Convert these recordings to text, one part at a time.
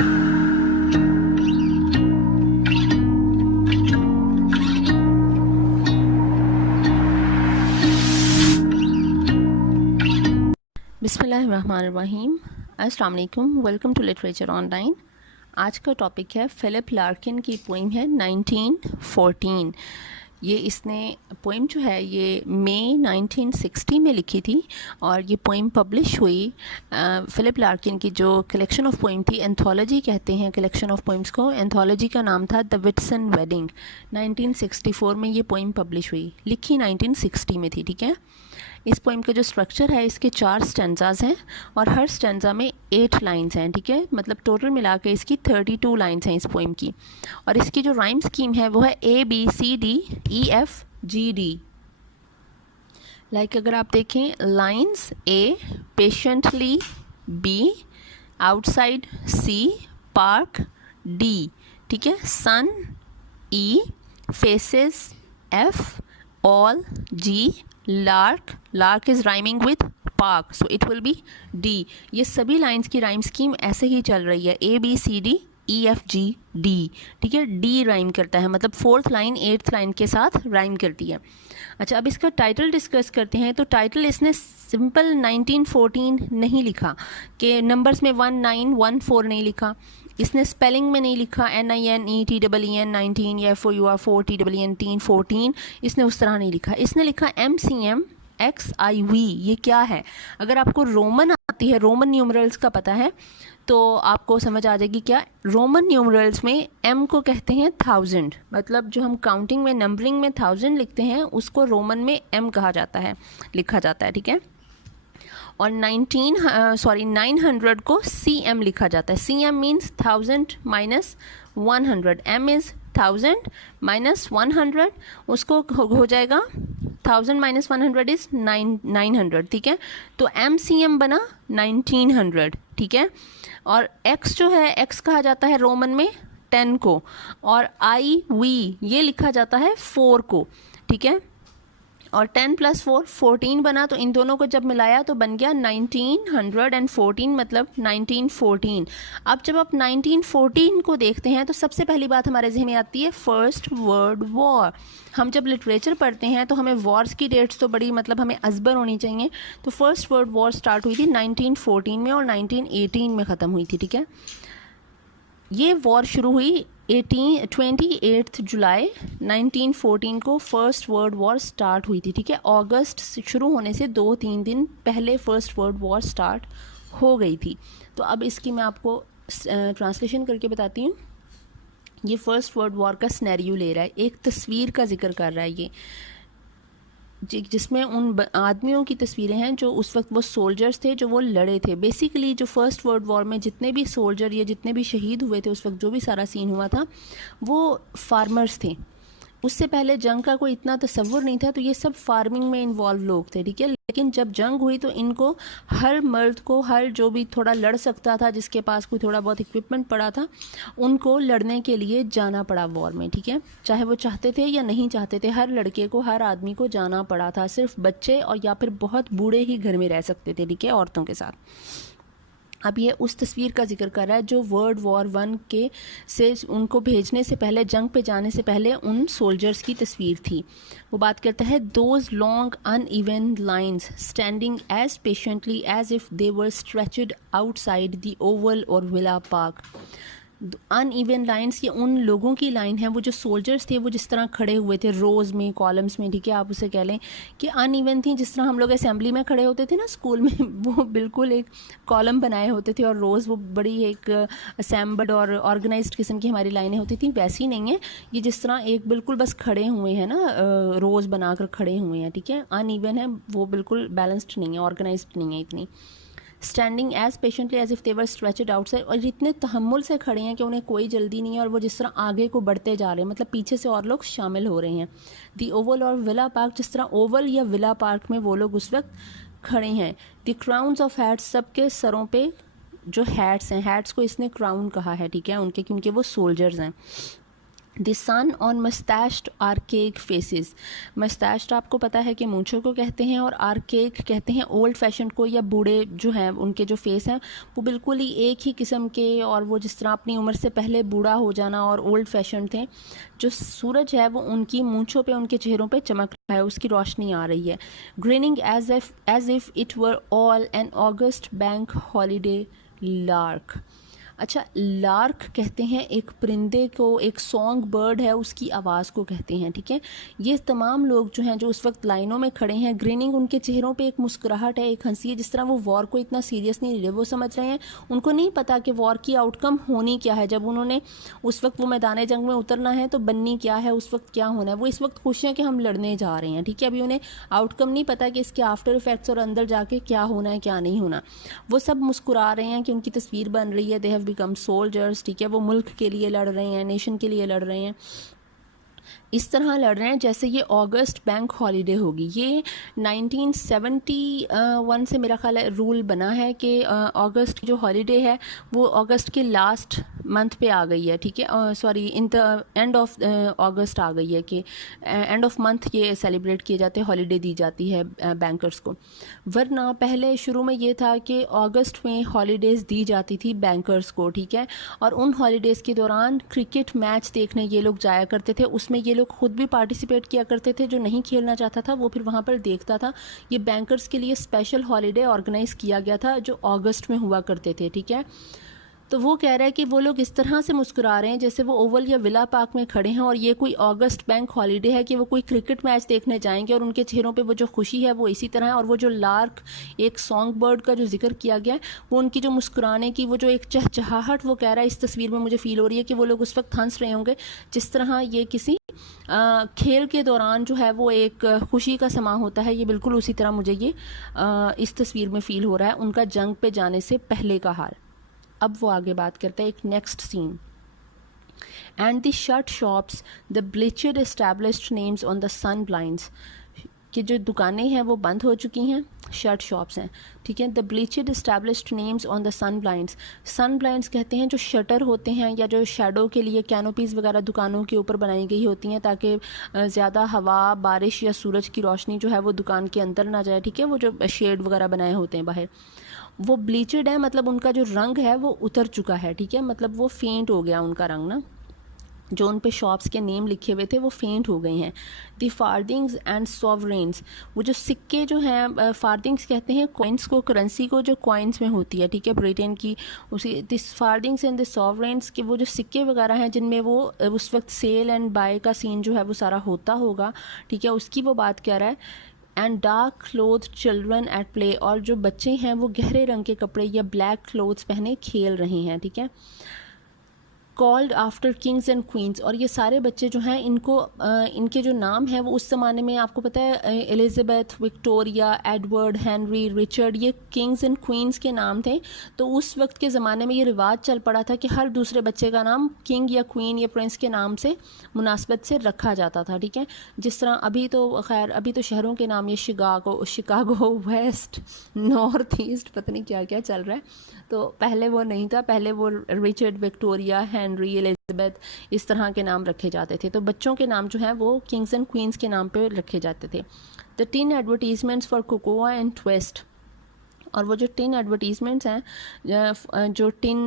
बिस्मिल्लाहिर्रहमानिर्रहीम। अस्सलाम वालेकुम। Welcome to literature online. आज का टॉपिक है फिलिप लार्किन की पोइम है 1914। ये इसने पोइम जो है ये मई 1960 में लिखी थी और ये पोइम पब्लिश हुई फिलिप लार्किन की जो कलेक्शन ऑफ पोइम थी, एंथोलॉजी कहते हैं कलेक्शन ऑफ पोइम्स को। एंथोलॉजी का नाम था द विट्सन वेडिंग। 1964 में ये पोइम पब्लिश हुई, लिखी 1960 में थी। ठीक है, इस पोइम का जो स्ट्रक्चर है, इसके 4 स्टेंजाज हैं और हर स्टेंजा में 8 लाइंस हैं। ठीक है, मतलब टोटल मिला के इसकी 32 लाइंस हैं इस पोइम की। और इसकी जो राइम स्कीम है वो है ABCDEFGD। लाइक अगर आप देखें, lines A patiently, B outside, C park, D ठीक है, सन E faces, F all, G lark, lark is rhyming with park so it will be D। ये सभी लाइंस की राइम स्कीम ऐसे ही चल रही है, ABCDEFGD। ठीक है, D राइम करता है, मतलब 4th लाइन 8th लाइन के साथ राइम करती है। अच्छा, अब इसका टाइटल डिस्कस करते हैं। तो टाइटल इसने सिंपल 1914 नहीं लिखा कि नंबर्स में 1914 नहीं लिखा, इसने स्पेलिंग में नहीं लिखा NINETEEN 19 या FOUR 14 इसने उस तरह नहीं लिखा। इसने लिखा MCMXIV। ये क्या है? अगर आपको रोमन आती है, रोमन न्यूमरल्स का पता है तो आपको समझ आ जाएगी क्या। रोमन न्यूमरल्स में M को कहते हैं 1000, मतलब जो हम काउंटिंग में नंबरिंग में 1000 लिखते हैं उसको रोमन में M कहा जाता है, लिखा जाता है। ठीक है, और 900 को CM लिखा जाता है। CM means 1000 minus 100, M is 1000 minus 100, उसको हो जाएगा 1000 माइनस 100 इज़ 900। ठीक है, तो MCM बना 1900। ठीक है, और X जो है, X कहा जाता है रोमन में 10 को, और IV ये लिखा जाता है 4 को। ठीक है, और 10 + 4 14 बना, तो इन दोनों को जब मिलाया तो बन गया 1914, मतलब 1914। अब जब आप 1914 को देखते हैं तो सबसे पहली बात हमारे जहन में आती है फर्स्ट वर्ल्ड वॉर। हम जब लिटरेचर पढ़ते हैं तो हमें वॉर्स की डेट्स तो बड़ी, मतलब हमें अजबर होनी चाहिए। तो फर्स्ट वर्ल्ड वॉर स्टार्ट हुई थी 1914 में और 1918 में ख़त्म हुई थी। ठीक है, ये वॉर शुरू हुई 28 जुलाई 1914 को फर्स्ट वर्ल्ड वॉर स्टार्ट हुई थी। ठीक है, अगस्त से शुरू होने से 2-3 दिन पहले फर्स्ट वर्ल्ड वॉर स्टार्ट हो गई थी। तो अब इसकी मैं आपको ट्रांसलेशन करके बताती हूँ। ये फर्स्ट वर्ल्ड वॉर का सिनेरियो ले रहा है, एक तस्वीर का जिक्र कर रहा है ये, जिसमें उन आदमियों की तस्वीरें हैं जो उस वक्त वो सोल्जर्स थे जो वो लड़े थे। बेसिकली जो फर्स्ट वर्ल्ड वॉर में जितने भी सोल्जर या जितने भी शहीद हुए थे उस वक्त, जो भी सारा सीन हुआ था, वो फार्मर्स थे। उससे पहले जंग का कोई इतना तसव्वुर नहीं था, तो ये सब फार्मिंग में इन्वॉल्व लोग थे। ठीक है, लेकिन जब जंग हुई तो इनको, हर मर्द को, हर जो भी थोड़ा लड़ सकता था, जिसके पास कोई थोड़ा बहुत इक्विपमेंट पड़ा था, उनको लड़ने के लिए जाना पड़ा वॉर में। ठीक है, चाहे वो चाहते थे या नहीं चाहते थे, हर लड़के को, हर आदमी को जाना पड़ा था। सिर्फ बच्चे और या फिर बहुत बूढ़े ही घर में रह सकते थे। ठीक है, औरतों के साथ। अब ये उस तस्वीर का जिक्र कर रहा है जो वर्ल्ड वॉर 1 के से उनको भेजने से पहले, जंग पे जाने से पहले उन सोल्जर्स की तस्वीर थी। वो बात करता है, those long uneven lines standing as patiently as if they were stretched outside the Oval or Villa Park. Uneven lines, ये उन लोगों की लाइन है, वो जो सोल्जर्स थे वो जिस तरह खड़े हुए थे रोज़ में, कॉलम्स में। ठीक है, आप उसे कह लें कि अनइवन थी, जिस तरह हम लोग असेंबली में खड़े होते थे ना स्कूल में, वो बिल्कुल एक कॉलम बनाए होते थे और रोज़ वो बड़ी एक असेंबल्ड और ऑर्गेनाइज्ड किस्म की हमारी लाइनें होती थी। वैसी नहीं है ये, जिस तरह एक बिल्कुल बस खड़े हुए हैं ना, रोज़ बनाकर खड़े हुए हैं। ठीक है, अनइवन है, वो बिल्कुल बैलेंस्ड नहीं है, ऑर्गेनाइज्ड नहीं है इतनी। Standing as patiently as if they were stretched outside, और इतने तहम्मुल से खड़े हैं कि उन्हें कोई जल्दी नहीं है और वो जिस तरह आगे को बढ़ते जा रहे हैं, मतलब पीछे से और लोग शामिल हो रहे हैं। दी ओवल और विला पार्क, जिस तरह ओवल या विला पार्क में वो लोग उस वक्त खड़े हैं। द क्राउन्स ऑफ हैट्स, सबके सरों पे जो हैट्स हैं, हैट्स को इसने क्राउन कहा है। ठीक है, उनके, क्योंकि वो सोल्जर्स हैं। The sun on moustached archaic faces. Moustached आपको पता है कि मूंछों को कहते हैं, और आर्केक कहते हैं ओल्ड फैशन को, या बूढ़े जो हैं उनके जो फेस हैं वो बिल्कुल ही एक ही किस्म के, और वो जिस तरह अपनी उम्र से पहले बूढ़ा हो जाना और ओल्ड फैशन थे। जो सूरज है वो उनकी मूंछों पे, उनके चेहरों पे चमक रहा है, उसकी रोशनी आ रही है। Greening as if it were all an August bank holiday lark. अच्छा, लार्क कहते हैं एक परिंदे को, एक सॉन्ग बर्ड है, उसकी आवाज़ को कहते हैं, ठीक है। ये तमाम लोग जो हैं जो उस वक्त लाइनों में खड़े हैं, ग्रीनिंग, उनके चेहरों पे एक मुस्कुराहट है, एक हंसी है, जिस तरह वो वॉर को इतना सीरियस नहीं ले रहे। वो समझ रहे हैं, उनको नहीं पता कि वॉर की आउटकम होनी क्या है। जब उन्होंने उस वक्त वो मैदान जंग में उतरना है तो बननी क्या है, उस वक्त क्या होना है, वो इस वक्त खुश हैं कि हम लड़ने जा रहे हैं, ठीक है। अभी उन्हें आउटकम नहीं पता कि इसके आफ्टर इफेक्ट्स और अंदर जाके क्या होना है क्या नहीं होना। वो सब मुस्कुरा रहे हैं कि उनकी तस्वीर बन रही है, दे हैव बिकम सोल्जर्स, ठीक है। वो मुल्क के लिए लड़ रहे हैं, नेशन के लिए लड़ रहे हैं, इस तरह लड़ रहे हैं जैसे ये अगस्त बैंक हॉलीडे होगी। ये 1971 से मेरा ख्याल है रूल बना है कि अगस्त की जो हॉलीडे है वो अगस्त के लास्ट मंथ पे आ गई है, ठीक है। Sorry, in the end of August आ गई है कि एंड ऑफ मंथ ये सेलिब्रेट किए जाते हैं, हॉलीडे दी जाती है बैंकर्स को। वरना पहले शुरू में ये था कि अगस्त में हॉलीडेज़ दी जाती थी बैंकर्स को, ठीक है। और उन हॉलीडेज़ के दौरान क्रिकेट मैच देखने ये लोग जाया करते थे, उसमें ये लोग खुद भी पार्टिसिपेट किया करते थे। जो नहीं खेलना चाहता था वो फिर वहाँ पर देखता था। ये बैंकर्स के लिए स्पेशल हॉलीडे ऑर्गेनाइज़ किया गया था जो अगस्त में हुआ करते थे, ठीक है। तो वो कह रहा है कि वो लोग इस तरह से मुस्कुरा रहे हैं जैसे वो ओवल या विला पार्क में खड़े हैं और ये कोई अगस्त बैंक हॉलीडे है कि वो कोई क्रिकेट मैच देखने जाएंगे, और उनके चेहरों पे वो जो खुशी है वो इसी तरह है। और वो जो लार्क, एक सॉन्ग बर्ड का जो जिक्र किया गया है, वो उनकी जो मुस्कुराने की वो जो एक चहचहाहट, वो कह रहा है इस तस्वीर में मुझे फील हो रही है कि वो लोग उस वक्त हंस रहे होंगे जिस तरह ये किसी खेल के दौरान जो है वो एक खुशी का समा होता है। ये बिल्कुल उसी तरह मुझे ये इस तस्वीर में फ़ील हो रहा है उनका जंग पे जाने से पहले का हाल। अब वो आगे बात करते हैं एक next scene. And the shut shops, the bleached established names on the sun blinds, कि जो दुकानें हैं वो बंद हो चुकी हैं, शट शॉप्स हैं, ठीक है। The bleached established names on the sun blinds. Sun blinds कहते हैं जो शटर होते हैं या जो शेडो के लिए कैनोपीज़ वगैरह दुकानों के ऊपर बनाई गई होती हैं ताकि ज़्यादा हवा, बारिश या सूरज की रोशनी जो है वो दुकान के अंदर ना जाए, ठीक है। वो जो शेड वगैरह बनाए होते हैं बाहर, वो ब्लीचड है, मतलब उनका जो रंग है वो उतर चुका है, ठीक है। मतलब वो फेंट हो गया उनका रंग ना, जो उन पे शॉप्स के नेम लिखे हुए थे वो फेंट हो गए हैं। द फार्दिंग्स एंड सॉवरेन्स, वो जो सिक्के जो हैं, फार्दिंग्स कहते हैं कॉइन्स को, करेंसी को जो कॉइन्स में होती है, ठीक है, ब्रिटेन की, उसी दिस फार्दिंग्स एंड द सॉवरेन्स के वो जो सिक्के वगैरह हैं जिनमें वो उस वक्त सेल एंड बाय का सीन जो है वो सारा होता होगा, ठीक है, उसकी वो बात कह रहा है। And dark cloth children at play, और जो बच्चे हैं वो गहरे रंग के कपड़े या ब्लैक क्लोथ्स पहने खेल रहे हैं, ठीक है। Called after Kings and queen's, और ये सारे बच्चे जो हैं इनको इनके जो नाम हैं वो उस ज़माने में आपको पता है Elizabeth, Victoria, Edward, Henry, Richard, ये किंग्स एंड क्वींस के नाम थे। तो उस वक्त के ज़माने में ये रिवाज चल पड़ा था कि हर दूसरे बच्चे का नाम किंग या क्वीन या प्रिंस के नाम से मुनासबत से रखा जाता था, ठीक है। जिस तरह अभी तो खैर अभी तो शहरों के नाम ये शिकागो, वेस्ट, नॉर्थ ईस्ट, पता नहीं क्या क्या चल रहा है। तो पहले वो नहीं था, पहले वो रिचर्ड, विक्टोरिया, हेनरी, एलिज़ाबेथ, इस तरह के नाम रखे जाते थे। तो बच्चों के नाम जो हैं वो किंग्स एंड क्वींस के नाम पे रखे जाते थे। The tin advertisements for cocoa and twist, और वो जो टिन एडवर्टीजमेंट्स हैं, जो टिन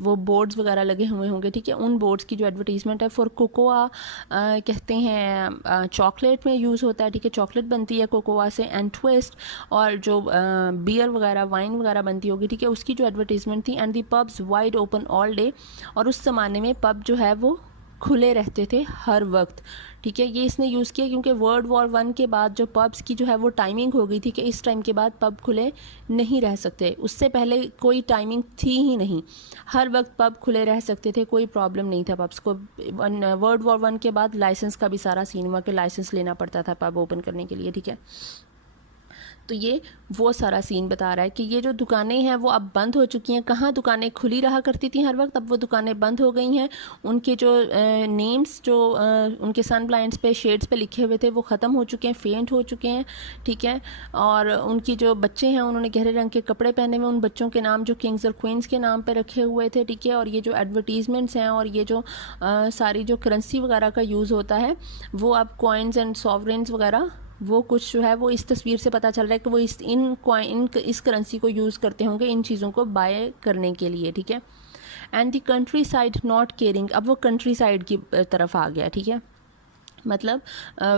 वो बोर्ड्स वगैरह लगे हुए होंगे, ठीक है, उन बोर्ड्स की जो एडवर्टीजमेंट है फॉर कोकोआ कहते हैं चॉकलेट में यूज़ होता है, ठीक है, चॉकलेट बनती है कोकोआ से। एंड ट्विस्ट, और जो बियर वगैरह, वाइन वगैरह बनती होगी, ठीक है, उसकी जो एडवर्टीजमेंट थी। And the pubs wide open all day, और उस ज़माने में पब जो है वो खुले रहते थे हर वक्त, ठीक है। ये इसने यूज़ किया क्योंकि वर्ल्ड वॉर 1 के बाद जो पब्स की जो है वो टाइमिंग हो गई थी कि इस टाइम के बाद पब खुले नहीं रह सकते। उससे पहले कोई टाइमिंग थी ही नहीं, हर वक्त पब खुले रह सकते थे, कोई प्रॉब्लम नहीं था पब्स को। वर्ल्ड वॉर 1 के बाद लाइसेंस का भी सारा सीन हुआ कि लाइसेंस लेना पड़ता था पब ओपन करने के लिए, ठीक है। तो ये वो सारा सीन बता रहा है कि ये जो दुकानें हैं वो अब बंद हो चुकी हैं। कहाँ दुकानें खुली रहा करती थी हर वक्त, अब वो दुकानें बंद हो गई हैं। उनके जो नेम्स जो उनके सन ब्लाइंड्स पे शेड्स पे लिखे हुए थे वो ख़त्म हो चुके हैं, फेंट हो चुके हैं, ठीक है। और उनकी जो बच्चे हैं उन्होंने गहरे रंग के कपड़े पहने हुए, उन बच्चों के नाम जो किंग्स और क्वींस के नाम पे रखे हुए थे, ठीक है। और ये जो एडवर्टीजमेंट्स हैं और ये जो सारी जो करेंसी वगैरह का यूज़ होता है वो अब कॉइन्स एंड सॉवरेन्स वगैरह वो कुछ जो है वो इस तस्वीर से पता चल रहा है कि वो इस करेंसी को यूज़ करते होंगे इन चीज़ों को बाय करने के लिए, ठीक है। And the country side not caring, अब वो कंट्री साइड की तरफ आ गया, ठीक है, मतलब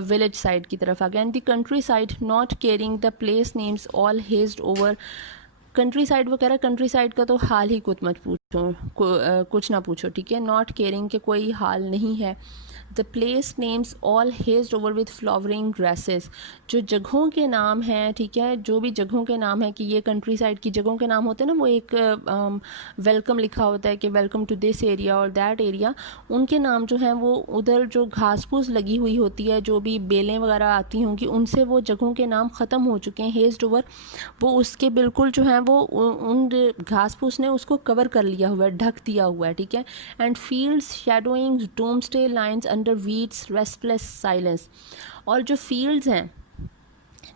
विलेज साइड की तरफ आ गया। And the country side not caring the place names all hedged over, country side वो कह रहा है कंट्री साइड का तो हाल ही कुछ मत पूछो, कुछ ना पूछो, ठीक है। नॉट केयरिंग के कोई हाल नहीं है। The place names all hedged over with flowering grasses, जो जगहों के नाम हैं, ठीक है, जो भी जगहों के नाम है कि ये कंट्री साइड की जगहों के नाम होते हैं ना, वो एक वेलकम लिखा होता है कि वेलकम टू दिस एरिया और दैट एरिया, उनके नाम जो हैं वो उधर जो घास फूस लगी हुई होती है, जो भी बेलें वगैरह आती होंगी, उनसे वो जगहों के नाम ख़त्म हो चुके हैं। हेज्ड ओवर वो उसके बिल्कुल जो है वो उन घास फूस ने उसको कवर कर लिया हुआ है, ढक दिया हुआ है, ठीक है। And fields shadowing doomsday lines under weeds restless silence, और जो फील्ड्स हैं,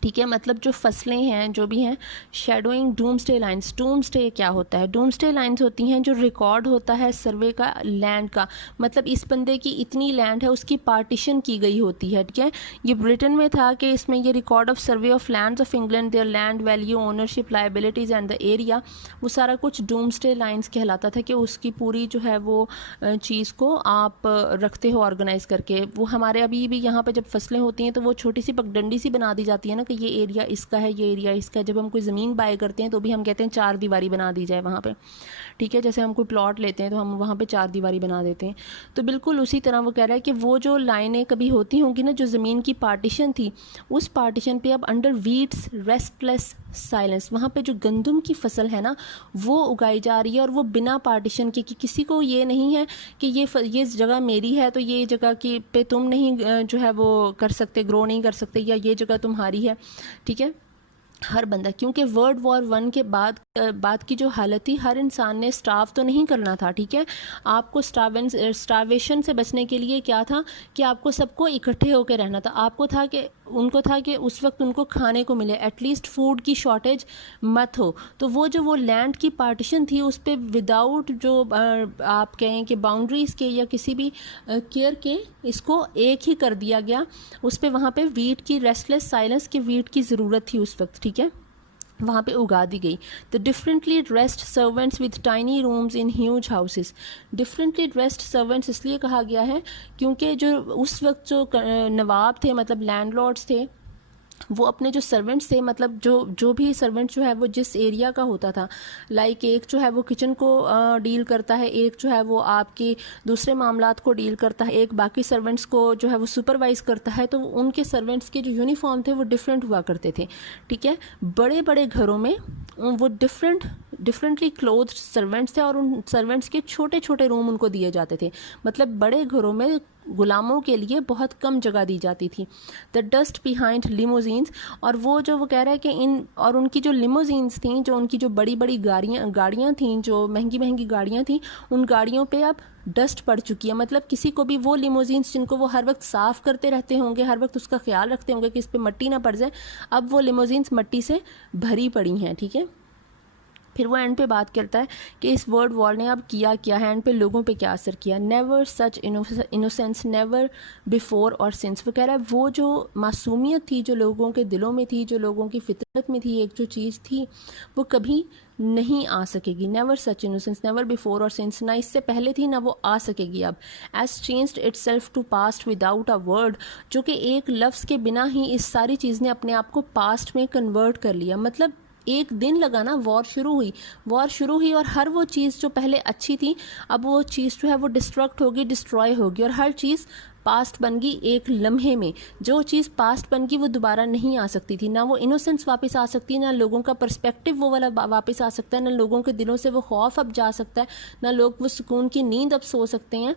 ठीक है, मतलब जो फसलें हैं जो भी हैं, शेडोइंग डूम्सडे लाइन्स, डूम्सडे क्या होता है, डूम्सडे लाइन्स होती हैं जो रिकॉर्ड होता है सर्वे का लैंड का, मतलब इस बंदे की इतनी लैंड है उसकी पार्टीशन की गई होती है, ठीक है। ये ब्रिटेन में था कि इसमें ये record of survey of lands of England, there land value, ownership, liabilities and the area, वो सारा कुछ डूम्सडे लाइन्स कहलाता था कि उसकी पूरी जो है वो चीज़ को आप रखते हो ऑर्गेनाइज करके। वो हमारे अभी भी यहाँ पर जब फसलें होती हैं तो वो छोटी सी पगडंडी सी बना दी जाती है ना कि ये एरिया इसका है, ये एरिया इसका है। जब हम कोई ज़मीन बाय करते हैं तो भी हम कहते हैं 4 दीवारी बना दी जाए वहाँ पे, ठीक है। जैसे हम कोई प्लॉट लेते हैं तो हम वहाँ पे 4 दीवारी बना देते हैं। तो बिल्कुल उसी तरह वो कह रहा है कि वो जो लाइनें कभी होती होंगी ना, जो ज़मीन की पार्टीशन थी, उस पार्टीशन पे अब अंडर वीड्स रेस्टलेस साइलेंस, वहाँ पे जो गंदम की फसल है ना वो उगाई जा रही है, और वो बिना पार्टीशन के, कि किसी को ये नहीं है कि ये जगह मेरी है तो ये जगह की पे तुम नहीं जो है वो कर सकते, ग्रो नहीं कर सकते, या ये जगह तुम्हारी है, ठीक है। हर बंदा, क्योंकि वर्ल्ड वॉर 1 के बाद की जो हालत थी, हर इंसान ने स्टार्व तो नहीं करना था, ठीक है। आपको स्टार्वेशन से बचने के लिए क्या था कि आपको सबको इकट्ठे होकर रहना था। उनको था कि उस वक्त उनको खाने को मिले, एटलीस्ट फूड की शॉर्टेज मत हो। तो वो लैंड की पार्टीशन थी उस पर विदाउट जो आप कहें कि बाउंड्रीज़ के या किसी भी केयर के, इसको एक ही कर दिया गया। उस पर वहाँ पे वीट की रेस्टलेस साइलेंस की वीट की ज़रूरत थी उस वक्त, ठीक है, वहाँ पे उगा दी गई। The differently dressed servants with tiny rooms in huge houses, differently dressed servants इसलिए कहा गया है क्योंकि जो उस वक्त जो नवाब थे, मतलब लैंडलॉर्ड्स थे, वो अपने जो सर्वेंट्स थे, मतलब जो भी सर्वेंट जो है वो जिस एरिया का होता था, लाइक एक जो है वो किचन को डील करता है, एक जो है वो आपकी दूसरे मामलात को डील करता है, एक बाकी सर्वेंट्स को जो है वो सुपरवाइज करता है। तो उनके सर्वेंट्स के जो यूनिफॉर्म थे वो डिफरेंट हुआ करते थे, ठीक है। बड़े बड़े घरों में वो डिफरेंटली क्लोथ्ड सर्वेंट्स थे, और उन सर्वेंट्स के छोटे छोटे रूम उनको दिए जाते थे। मतलब बड़े घरों में गुलामों के लिए बहुत कम जगह दी जाती थी। द डस्ट बिहाइंड लिमोजीन्स, और वो कह रहा है कि और उनकी जो लिमोजीन्स थी, जो उनकी जो बड़ी बड़ी गाड़ियाँ थीं, जो महंगी महंगी गाड़ियाँ थीं, उन गाड़ियों पे अब डस्ट पड़ चुकी है। मतलब किसी को भी वो लिमोजीन्स जिनको वो हर वक्त साफ़ करते रहते होंगे, हर वक्त उसका ख्याल रखते होंगे कि इस पर मट्टी ना पड़ जाए, अब वो लिमोजीन्स मट्टी से भरी पड़ी हैं, ठीक है। फिर वो एंड पे बात करता है कि इस वर्ल्ड वॉर ने अब किया क्या है, एंड पे लोगों पे क्या असर किया। Never such innocence never before or since, वो कह रहा है वो जो मासूमियत थी जो लोगों के दिलों में थी, जो लोगों की फितरत में थी, एक जो चीज़ थी वो कभी नहीं आ सकेगी। Never such innocence never before or since, ना इससे पहले थी ना वो आ सकेगी अब। As changed itself to past without a word, जो कि एक लफ्ज़ के बिना ही इस सारी चीज़ ने अपने आप को पास्ट में कन्वर्ट कर लिया। मतलब एक दिन लगा ना, वॉर शुरू हुई और हर वो चीज़ जो पहले अच्छी थी, अब वो चीज़ जो है वो डिस्ट्रक्ट होगी, डिस्ट्रॉय होगी, और हर चीज़ पास्ट बन गई एक लम्हे में। जो चीज़ पास्ट बन गई वो दोबारा नहीं आ सकती थी, ना वो इनोसेंस वापस आ सकती है, ना लोगों का पर्सपेक्टिव वो वाला वापस आ सकता है, ना लोगों के दिलों से वो खौफ अब जा सकता है, ना लोग वो सुकून की नींद अब सो सकते हैं।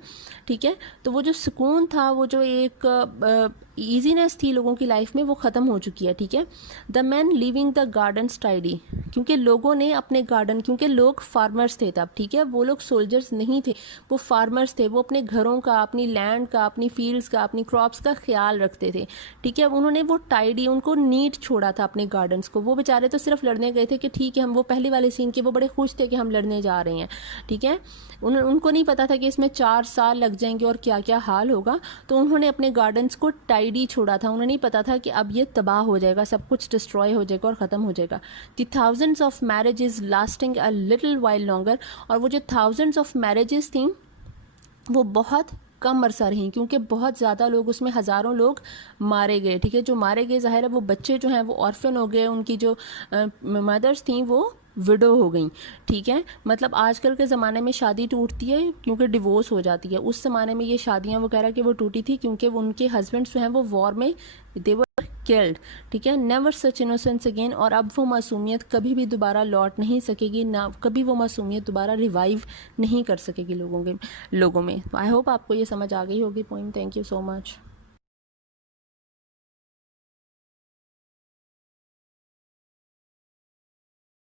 ठीक है, तो वो जो सुकून था, वो जो एक ईजीनेस थी लोगों की लाइफ में, वो ख़त्म हो चुकी है। ठीक है, the man living the gardens tidy, क्योंकि लोगों ने अपने गार्डन, क्योंकि लोग फार्मर्स थे तब, ठीक है, वो लोग सोल्जर्स नहीं थे, वो फार्मर्स थे, वो अपने घरों का, अपनी लैंड का, अपनी फील्ड्स का, अपनी क्रॉप्स का ख्याल रखते थे। ठीक है, उन्होंने वो टाइडी, उनको नीट छोड़ा था अपने गार्डन्स को। वो बेचारे तो सिर्फ लड़ने गए थे कि ठीक है, हम वो पहले वाले सीन के वो बड़े खुश थे कि हम लड़ने जा रहे हैं। ठीक है, उनको नहीं पता था कि इसमें 4 साल लग जाएंगे और क्या क्या हाल होगा, तो उन्होंने अपने गार्डन्स को टाइडी छोड़ा था। उन्हें नहीं पता था कि अब ये तबाह हो जाएगा, सब कुछ डिस्ट्रॉय हो जाएगा और ख़त्म हो जाएगा। The thousands of marriages lasting a little while longer, और वो जो थाउजेंड्स ऑफ मैरिजेस थी वो बहुत कम अरसा रहीं, क्योंकि बहुत ज़्यादा लोग उसमें, हज़ारों लोग मारे गए। ठीक है, जो मारे गए ज़ाहिर है वो बच्चे जो हैं वो ऑर्फन हो गए, उनकी जो मदर्स थी वो विडो हो गई। ठीक है, मतलब आजकल के ज़माने में शादी टूटती है क्योंकि डिवोर्स हो जाती है, उस ज़माने में ये शादियाँ वगैरह कि वो टूटी थी क्योंकि उनके हस्बैंड्स जो हैं वो वॉर में दे वर किल्ड। ठीक है, नेवर सच इनोसेंस अगेन, और अब वो मासूमियत कभी भी दोबारा लौट नहीं सकेगी, ना कभी वो मासूमियत दोबारा रिवाइव नहीं कर सकेगी लोगों में। आई होप आपको ये समझ आ गई होगी point. Thank you so much.